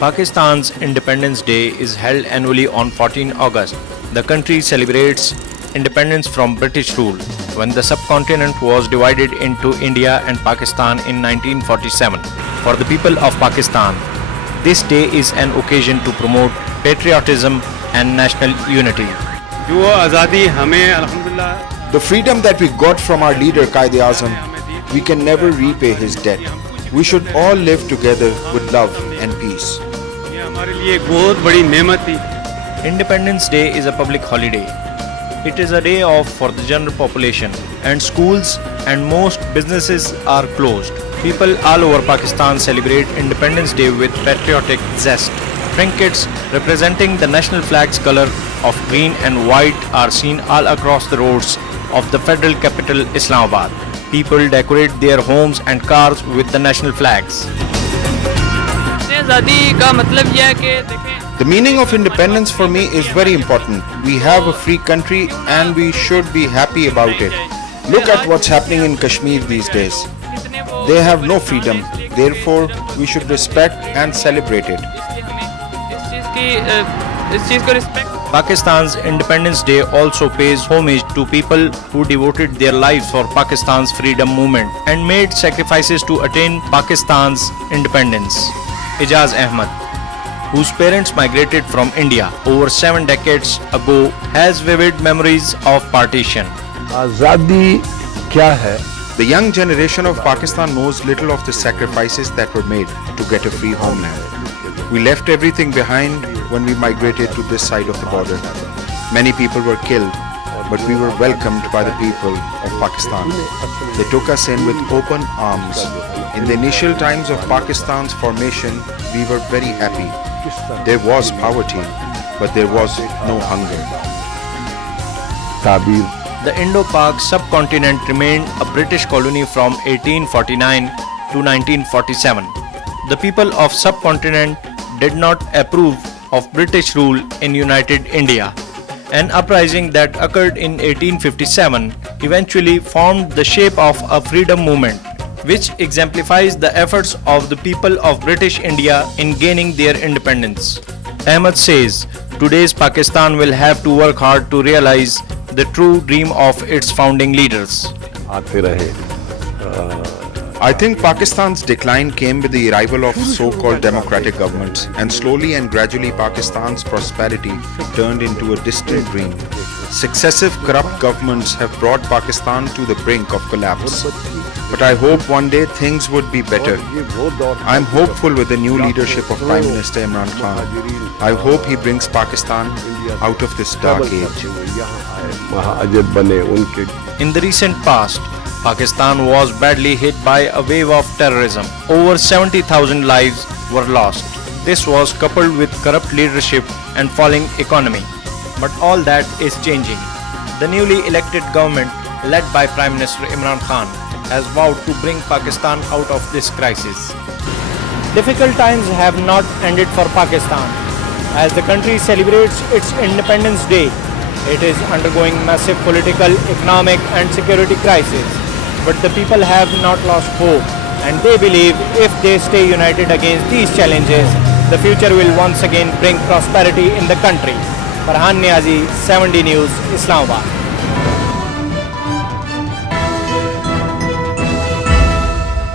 Pakistan's Independence Day is held annually on 14 August. The country celebrates independence from British rule when the subcontinent was divided into India and Pakistan in 1947. For the people of Pakistan, this day is an occasion to promote patriotism and national unity. जो आज़ादी हमें अल्हम्दुलिल्लाह The freedom that we got from our leader Quaid-e-Azam, we can never repay his debt. We should all live together with love and peace. ये हमारे लिए एक बहुत बड़ी नेमत थी. Independence Day is a public holiday. It is a day off for the general population, and schools and most businesses are closed. People all over Pakistan celebrate Independence Day with patriotic zest. Trinkets representing the national flag's color of green and white are seen all across the roads of the federal capital Islamabad. People decorate their homes and cars with the national flags. आज़ादी का मतलब यह है कि देखें The meaning of independence for me is very important. We have a free country and we should be happy about it. Look at what's happening in Kashmir these days. They have no freedom. Therefore, we should respect and celebrate it. इस चीज़ को respect Pakistan's Independence Day also pays homage to people who devoted their lives for Pakistan's freedom movement and made sacrifices to attain Pakistan's independence. Ijaz Ahmed, whose parents migrated from India over 7 decades ago, has vivid memories of partition. आज़ादी क्या है? The young generation of Pakistan knows little of the sacrifices that were made to get a free homeland. We left everything behind when we migrated to this side of the border. Many people were killed, but we were welcomed by the people of Pakistan. They took us in with open arms. In the initial times of Pakistan's formation, we were very happy. There was poverty, but there was no hunger. Tabir The Indo-Pak subcontinent remained a British colony from 1849 to 1947. The people of subcontinent did not approve of British rule in United India. An uprising that occurred in 1857 eventually formed the shape of a freedom movement, which exemplifies the efforts of the people of British India in gaining their independence. Ahmed says, today's Pakistan will have to work hard to realize the true dream of its founding leaders. आते रहे. I think Pakistan's decline came with the arrival of so-called democratic governments, and slowly and gradually Pakistan's prosperity turned into a distant dream. Successive corrupt governments have brought Pakistan to the brink of collapse. But I hope one day things would be better. I am hopeful with the new leadership of Prime Minister Imran Khan. I hope he brings Pakistan out of this dark age. महाअजब बने उनके. In the recent past, Pakistan was badly hit by a wave of terrorism. Over 70,000 lives were lost. This was coupled with corrupt leadership and falling economy. But all that is changing. The newly elected government, led by Prime Minister Imran Khan, has vowed to bring Pakistan out of this crisis. Difficult times have not ended for Pakistan. As the country celebrates its Independence Day, it is undergoing massive political, economic and security crisis. But the people have not lost hope, and they believe if they stay united against these challenges, the future will once again bring prosperity in the country. Farhan Niazi, 7D News, Islamabad.